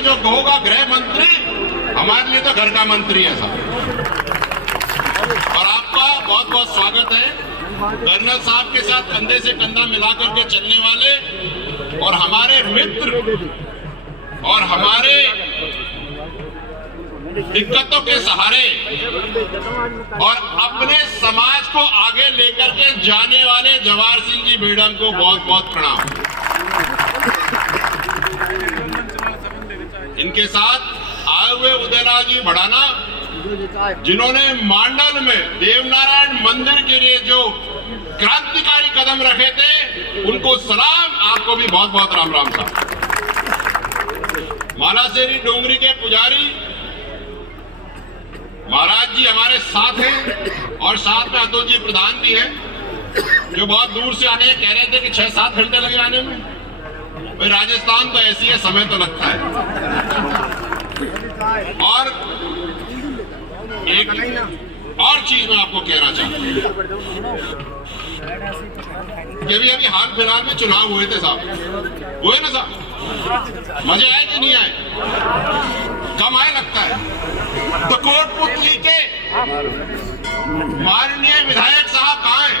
तो जो होगा गृह मंत्री हमारे लिए तो घर का मंत्री है साहब। और आपका बहुत बहुत स्वागत है। कर्नल साहब के साथ कंधे से कंधा मिला करके चलने वाले और हमारे मित्र और हमारे दिक्कतों के सहारे और अपने समाज को आगे लेकर के जाने वाले जवाहर सिंह जी बेडम को बहुत बहुत प्रणाम। इनके साथ आए हुए उदयलाल जी भड़ाना, जिन्होंने मांडल में देवनारायण मंदिर के लिए जो क्रांतिकारी कदम रखे थे, उनको सलाम। आपको भी बहुत बहुत राम राम साहब। मालासेरी डोंगरी के पुजारी महाराज जी हमारे साथ हैं और साथ में अतुल जी प्रधान भी हैं, जो बहुत दूर से आने कह रहे थे कि 6-7 घंटे लगे आने में। भाई राजस्थान तो ऐसी है, समय तो लगता है। और एक और चीज मैं आपको कहना चाहता हूं कि अभी हाल फिलहाल में चुनाव हुए थे साहब, हुए ना साहब? मजे आए कि नहीं आए? कम आए लगता है। तो कोटपुतली के माननीय विधायक साहब कहाँ हैं?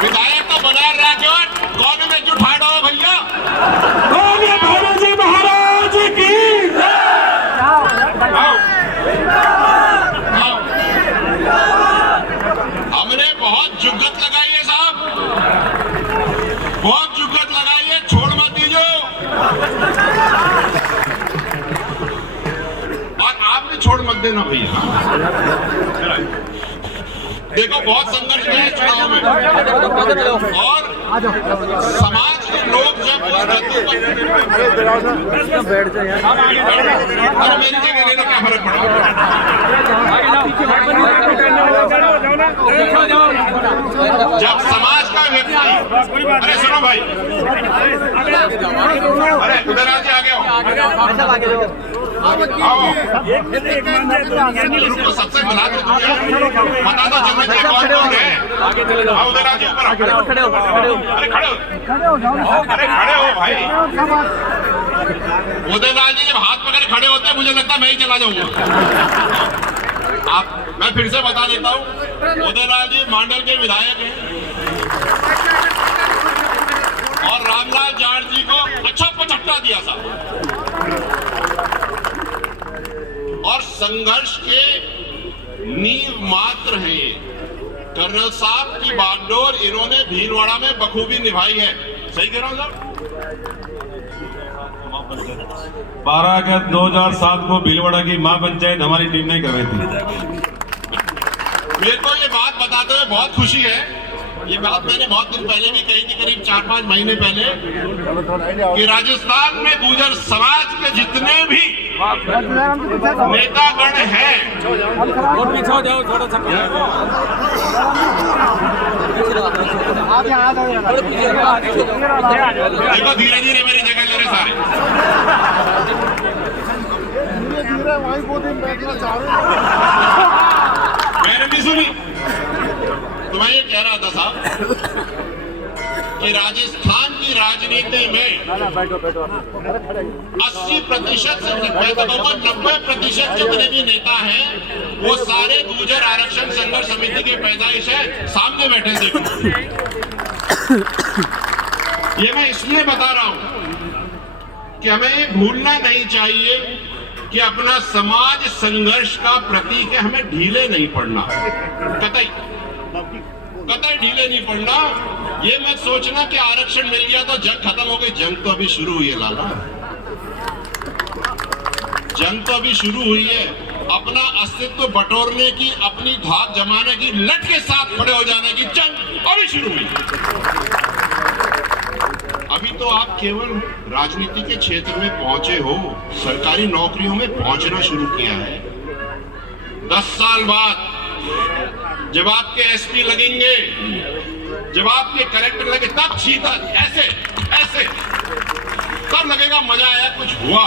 विधायक तो बना राजौट, कौन में जो ठाड़ा हो भैया? बोलिए भैरव जी महाराज की। हमने बहुत जुगत लगाई है साहब, बहुत जुगत लगाई है, छोड़ मत दीजिए। और आप भी छोड़ मत देना भैया। देखो बहुत संघर्ष है चुनाव में, और समाज के लोग जब बैठ जाए अरे मेरी जगह लेना क्या फर्क पड़ा? जब समाज का व्यक्ति, अरे सुनो भाई, अरे उधर आगे आओ, उनको सबसे मिला दो, बता दो जल्दी से कौन कौन है। उधर आगे ऊपर खड़े हो, अरे खड़े हो भाई। उदयलाल जी जब हाथ पकड़े खड़े होते हैं, मुझे लगता है मैं ही चला जाऊंगा। मैं फिर से बता देता हूँ, उदयलाल जी मांडल के विधायक हैं और रामलाल जाट जी को अच्छा पचट्टा दिया साहब, और संघर्ष के नींव मात्र है ये। कर्नल साहब की बागडोर इन्होंने भीलवाड़ा में बखूबी निभाई है। सही कह रहा हूं साहब? 12 अगस्त 2007 को भीलवाड़ा की महापंचायत हमारी टीम ने करवाई थी। मेरे को ये बात बताते हुए बहुत खुशी है। ये बात मैंने बहुत दिन पहले भी कही थी, करीब 4-5 महीने पहले, कि राजस्थान में गुर्जर समाज के जितने भी नेतागण हैं, देखो धीरे धीरे मेरी जगह ले रहे सारे। मैंने भी सुनी, तो मैं ये कह रहा था साहब कि राजस्थान की राजनीति में 80% से 90% जितने भी नेता हैं, वो सारे गुर्जर आरक्षण संघर्ष समिति की पैदाइश है। सामने बैठे देखो, ये मैं इसलिए बता रहा हूं कि हमें ये भूलना नहीं चाहिए कि अपना समाज संघर्ष का प्रतीक है। हमें ढीले नहीं पड़ना, कतई ढीले नहीं पड़ना। ये मत सोचना कि आरक्षण मिल गया तो जंग खत्म हो गई। जंग तो अभी शुरू हुई है लाला, जंग तो अभी शुरू हुई है। अपना अस्तित्व बटोरने की, अपनी धाक जमाने की, लट के साथ खड़े हो जाने की जंग अभी शुरू हुई। अभी तो आप केवल राजनीति के क्षेत्र में पहुंचे हो, सरकारी नौकरियों में पहुंचना शुरू किया है। 10 साल बाद जब आपके एसपी लगेंगे, जब आपके कलेक्टर लगे, तब सीधा ऐसे ऐसे तब लगेगा मजा आया, कुछ हुआ।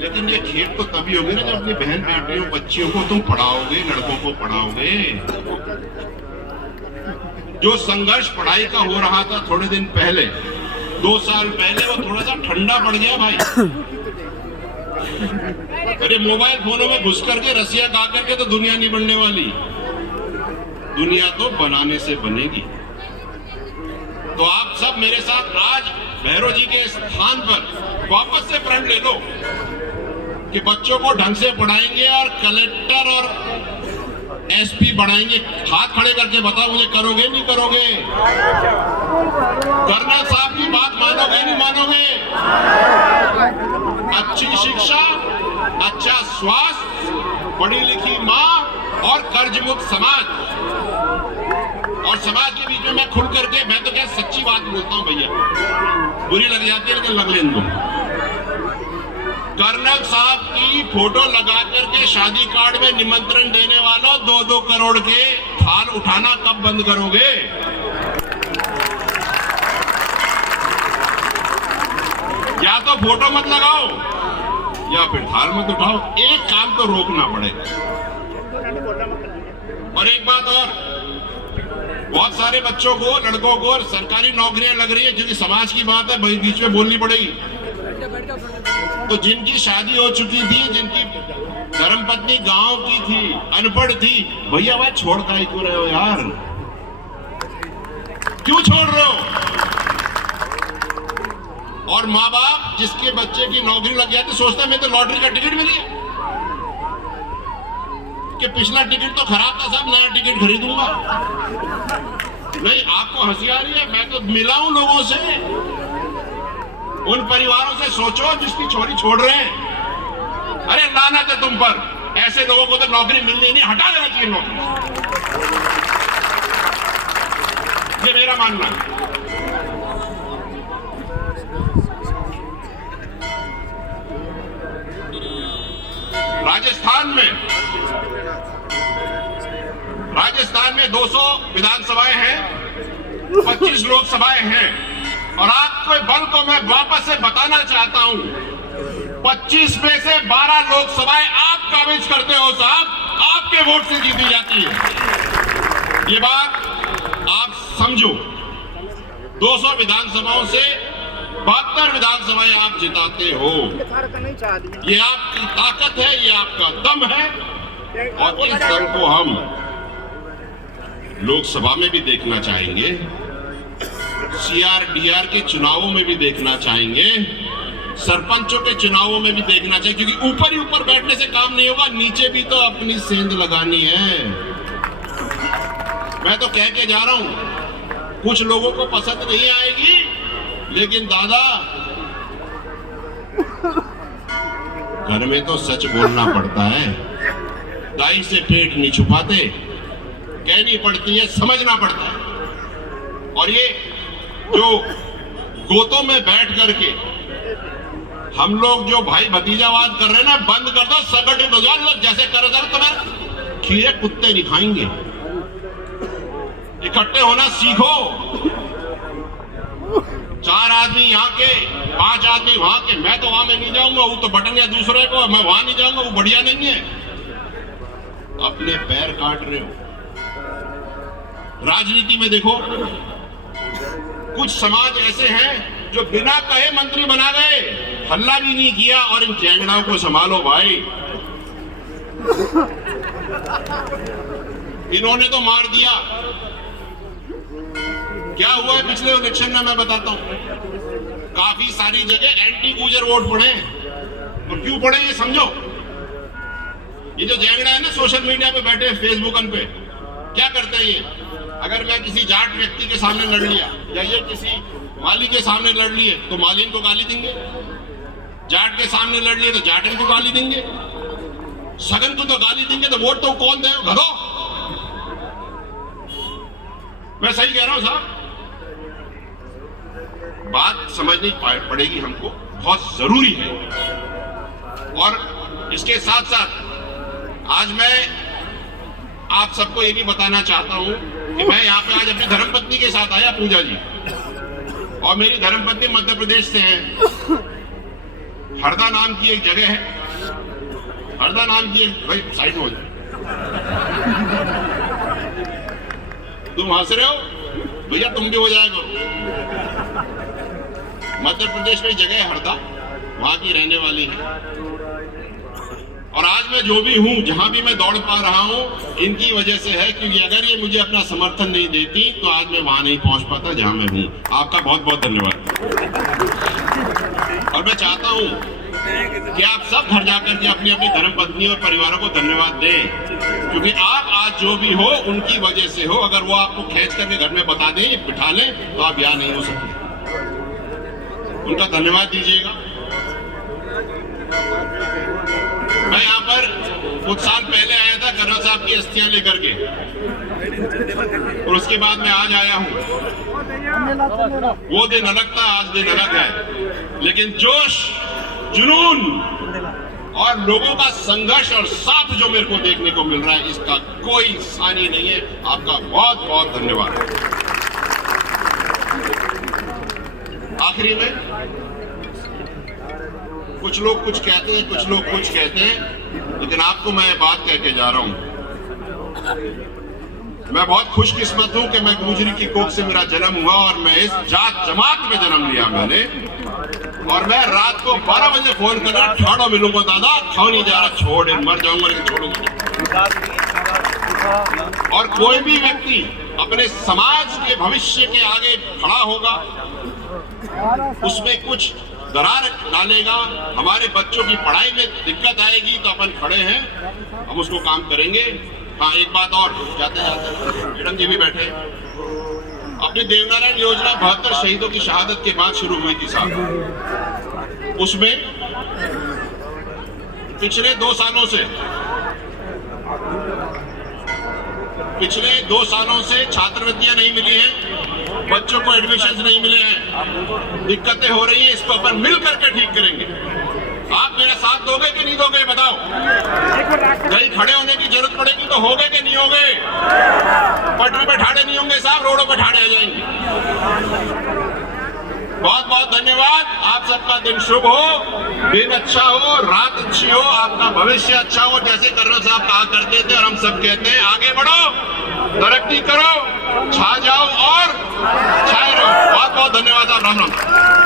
लेकिन ये खेत तो तभी होगी ना जब अपनी बहन बेटियों बच्चियों को तुम पढ़ाओगे, लड़कों को पढ़ाओगे। जो संघर्ष पढ़ाई का हो रहा था थोड़े दिन पहले, 2 साल पहले, वो थोड़ा सा ठंडा पड़ गया भाई। अरे मोबाइल फोनों में घुस करके रसिया गा करके तो दुनिया नहीं बनने वाली, दुनिया तो बनाने से बनेगी। तो आप सब मेरे साथ आज भैरव जी के स्थान पर वापस से प्रण ले लो कि बच्चों को ढंग से पढ़ाएंगे और कलेक्टर और एसपी बढ़ाएंगे। हाथ खड़े करके बताओ मुझे, करोगे नहीं करोगे? कर्नल साहब की बात मानोगे नहीं मानोगे? अच्छी शिक्षा, अच्छा स्वास्थ्य, पढ़ी लिखी माँ और कर्ज मुक्त समाज। और समाज के बीच में मैं खुल करके, मैं तो क्या सच्ची बात बोलता हूं भैया, बुरी लग जाती है लेकिन लग लेने दो। कर्नल साहब की फोटो लगा करके शादी कार्ड में निमंत्रण देने वालों 2-2 करोड़ के थाल उठाना कब बंद करोगे? या तो फोटो मत लगाओ या फिर थाल मत उठाओ, एक काम तो रोकना पड़ेगा। और एक बात और, बहुत सारे बच्चों को, लड़कों को सरकारी नौकरियां लग रही है, क्योंकि समाज की बात है बीच में बोलनी पड़ेगी। तो जिनकी शादी हो चुकी थी, जिनकी धर्मपत्नी गांव की थी, अनपढ़ थी, भैया भाई छोड़ काहे क्यों रहे हो यार? क्यों छोड़ रहे हो? और माँ बाप जिसके बच्चे की नौकरी लग जाती, सोचता है मैं तो लॉटरी का टिकट मिल गया, कि पिछला टिकट तो खराब था साहब, नया टिकट खरीदूंगा। नहीं, आपको हंसी आ रही है, मैं तो मिला हूं लोगों से। उन परिवारों से सोचो जिसकी छोरी छोड़ रहे हैं। अरे लानत है तुम पर, ऐसे लोगों को तो नौकरी मिलनी नहीं, हटा देना चाहिए नौकरी, ये मेरा मानना है। राजस्थान में 200 विधानसभाएं हैं, 25 लोकसभाएं हैं, और आपको बल को मैं वापस से बताना चाहता हूं, 25 में से 12 लोकसभाएं आप काबिज करते हो साहब, आपके वोट से जीती जाती है। ये बात आप समझो। 200 विधानसभाओं से 72 विधानसभाएं आप जिताते हो। ये आपकी ताकत है, ये आपका दम है, और इस दम को हम लोकसभा में भी देखना चाहेंगे, CR-DR के चुनावों में भी देखना चाहेंगे, सरपंचों के चुनावों में भी देखना चाहिए, क्योंकि ऊपर ही ऊपर बैठने से काम नहीं होगा, नीचे भी तो अपनी सेंध लगानी है। मैं तो कह के जा रहा हूं, कुछ लोगों को पसंद नहीं आएगी, लेकिन दादा घर में तो सच बोलना पड़ता है, दाई से पेट नहीं छुपाते, कहनी पड़ती है, समझना पड़ता है। और ये जो गोतों में बैठ करके हम लोग जो भाई भतीजावाद कर रहे हैं ना, बंद कर दो, संगठित हो जाओ, जैसे कर तुम्हें खीरे कुत्ते नहीं खाएंगे। इकट्ठे होना सीखो, 4 आदमी यहाँ के, 5 आदमी वहां के, मैं तो वहां में नहीं जाऊंगा, वो तो बटन या दूसरे को, मैं वहां नहीं जाऊंगा, वो बढ़िया नहीं है। अपने पैर काट रहे हो। राजनीति में देखो, कुछ समाज ऐसे हैं जो बिना कहे मंत्री बना गए, हल्ला भी नहीं किया, और इन चैंगड़ाओं को संभालो भाई, इन्होंने तो मार दिया। क्या हुआ है पिछले इलेक्शन में मैं बताता हूं, काफी सारी जगह एंटी गुजर वोट पड़े, और क्यों पड़े ये समझो। ये जो जैंगड़ा है ना, सोशल मीडिया पे बैठे, फेसबुक पे क्या करते हैं ये, अगर मैं किसी जाट व्यक्ति के सामने लड़ लिया, या ये किसी माली के सामने लड़ लिए, तो माली इनको गाली देंगे, जाट के सामने लड़ लिए तो जाट इनको गाली देंगे, सगन को तो गाली देंगे, तो वोट तो कौन दे, भगो। मैं सही कह रहा हूं साहब, बात समझनी पड़ेगी हमको, बहुत जरूरी है। और इसके साथ साथ आज मैं आप सबको ये भी बताना चाहता हूं कि मैं यहाँ पे आज अपनी धर्मपत्नी के साथ आया, पूजा जी, और मेरी धर्मपत्नी मध्य प्रदेश से है। हरदा नाम की एक जगह है, हरदा नाम की एक, भाई साइड हो जाए, तुम हंस रहे हो, भैया तुम भी हो जाया करो। मध्य प्रदेश में जगह है हरदा, वहां की रहने वाली है, और आज मैं जो भी हूं, जहां भी मैं दौड़ पा रहा हूं, इनकी वजह से है, क्योंकि अगर ये मुझे अपना समर्थन नहीं देती तो आज मैं वहां नहीं पहुंच पाता जहां मैं हूं। आपका बहुत बहुत धन्यवाद। और मैं चाहता हूं कि आप सब घर जाकर के अपनी अपनी धर्मपत्नी और परिवारों को धन्यवाद दें, क्योंकि आप आज जो भी हो उनकी वजह से हो। अगर वो आपको खींच करके घर में बता दें, बिठा लें, तो आप यहाँ नहीं हो सकते। उनका धन्यवाद दीजिएगा। मैं यहाँ पर कुछ साल पहले आया था कर्नल साहब की अस्थियां लेकर के, और उसके बाद मैं आज आया हूँ। वो दिन अलग था, आज दिन अलग है, लेकिन जोश, जुनून और लोगों का संघर्ष और साथ जो मेरे को देखने को मिल रहा है, इसका कोई सानी नहीं है। आपका बहुत बहुत धन्यवाद। आखिरी में कुछ लोग कुछ कहते हैं, कुछ लोग कुछ कहते हैं, लेकिन आपको मैं बात कह के जा रहा हूं। मैं बहुत खुशकिस्मत हूं कि मैं गुजरी की कोख से मेरा जन्म हुआ, और मैं इस जात जमात में जन्म लिया मैंने। और मैं रात को 12 बजे फोन करना, ठाड़ो मिलूंगा दादा, खाओ नहीं जा रहा, छोड़ मर जाऊंगा लेकिन छोड़ूंगा। और कोई भी व्यक्ति अपने समाज के भविष्य के आगे खड़ा होगा, उसमें कुछ दरार डालेगा, हमारे बच्चों की पढ़ाई में दिक्कत आएगी, तो अपन खड़े हैं, हम उसको काम करेंगे। हाँ, एक बात और, जाते जाते मैडम जी भी बैठे, अपनी देवनारायण योजना 72 शहीदों की शहादत के बाद शुरू हुई थी साहब। उसमें पिछले 2 सालों से छात्रवृत्तियां नहीं मिली हैं, बच्चों को एडमिशन नहीं मिले हैं, दिक्कतें हो रही हैं। इसको अपन मिल करके ठीक करेंगे। आप मेरा साथ दोगे कि नहीं दोगे, बताओ। कहीं खड़े होने की जरूरत पड़ेगी तो होगे कि नहीं होगे? पटरी पे ठाड़े नहीं होंगे साहब, रोडों पे ठाड़े आ जाएंगे। बहुत बहुत धन्यवाद। आप सबका दिन शुभ हो, दिन अच्छा हो, रात अच्छी हो, आपका भविष्य अच्छा हो। जैसे कर्नल साहब कहा करते थे और हम सब कहते हैं, आगे बढ़ो, तरक्की करो, छा जाओ और छाए रहो। बहुत बहुत धन्यवाद। राम राम।